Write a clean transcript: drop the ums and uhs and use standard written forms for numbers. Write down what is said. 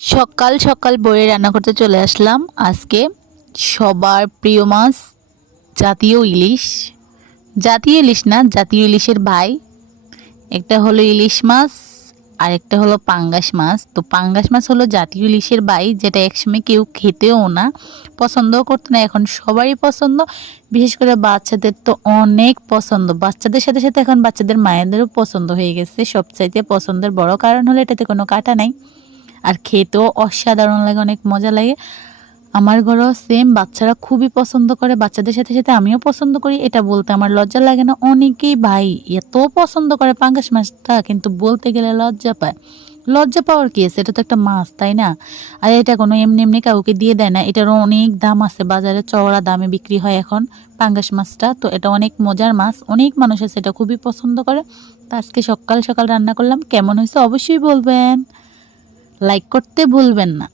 সকাল সকাল বইয়ে রান্না করতে চলে আসলাম। আজকে সবার প্রিয় মাছ জাতীয় ইলিশ, জাতীয় ইলিশ না, জাতীয় ইলিশের ভাই। একটা হলো ইলিশ মাছ আর একটা হলো পাঙ্গাস মাছ। তো পাঙ্গাস মাছ হলো জাতীয় ইলিশের ভাই, যেটা একসময় কেউ খেতেও না, পছন্দও করতো না, এখন সবারই পছন্দ। বিশেষ করে বাচ্চাদের তো অনেক পছন্দ, বাচ্চাদের সাথে সাথে এখন বাচ্চাদের মায়েদেরও পছন্দ হয়ে গেছে। সবচাইতে পছন্দের বড় কারণ হলো এটাতে কোনো কাঁটা নাই, আর খেতেও অসাধারণ লাগে, অনেক মজা লাগে। আমার ঘরেও সেম, বাচ্চারা খুবই পছন্দ করে, বাচ্চাদের সাথে সাথে আমিও পছন্দ করি। এটা বলতে আমার লজ্জা লাগে না। অনেকেই ভাই এত পছন্দ করে পাঙ্গাস মাছটা, কিন্তু বলতে গেলে লজ্জা পায়। লজ্জা পাওয়ার কি আছে, এটা তো একটা মাছ, তাই না? আর এটা কোনো এমনি এমনি কাউকে দিয়ে দেয় না, এটারও অনেক দাম আছে, বাজারে চওড়া দামে বিক্রি হয় এখন পাঙ্গাস মাছটা। তো এটা অনেক মজার মাছ, অনেক মানুষ আছে এটা খুবই পছন্দ করে। তো আজকে সকাল সকাল রান্না করলাম, কেমন হয়েছে অবশ্যই বলবেন, লাইক করতে ভুলবেন না।